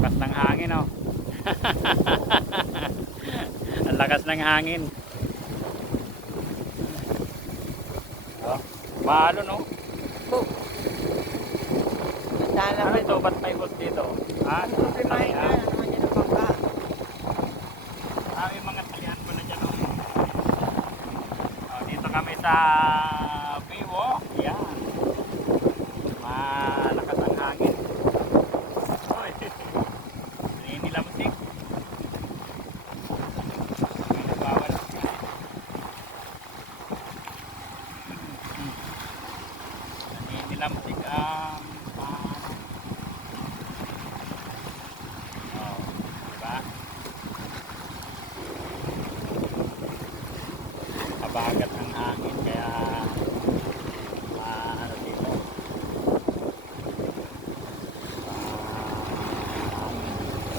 lakas ng hangin oh. Ang lakas ng hangin. Oh, malo no? Sana Ano ito? Ba't may bus dito? Ah, Kumain na ah. Ah, may mga talian ko na dyan. Oh. Oh, dito kami sa Vivo. Yan. Malakas ang hangin. Oy. Hindi nila musik. Bawal. Musik ang ah, Oh, diba? Kabagat ang hangin kaya ah, ano dito?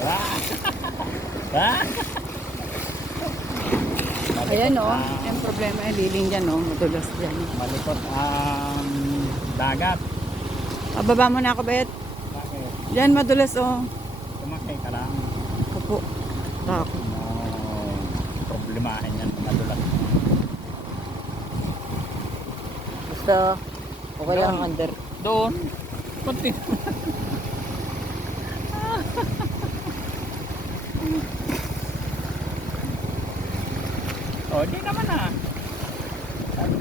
Ah, ah, Ayan o, ah, yung problema yung liling dyan o, madulas dyan. malikot ang dagat Pababa mo na ako, Bet. bakit? Dyan madulas o. Tumakay ka lang Opo. Tako. no, problemahin yan madulas Basta, okay lang under. doon pati oh di naman ah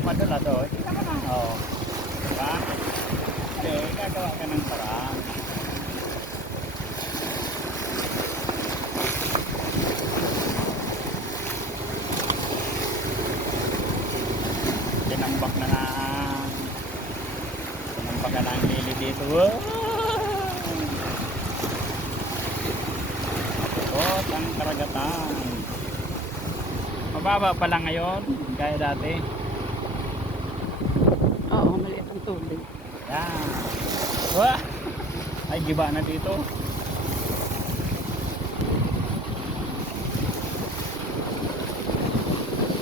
madala to di naman ah oh diba? Hindi gagawa ka ng paraan. Tinambak na na tinambak na ang lili dito. Takot ang karagatan. Mababa pa lang ngayon gaya dati Ang tubig. yan Wah! ay giba na dito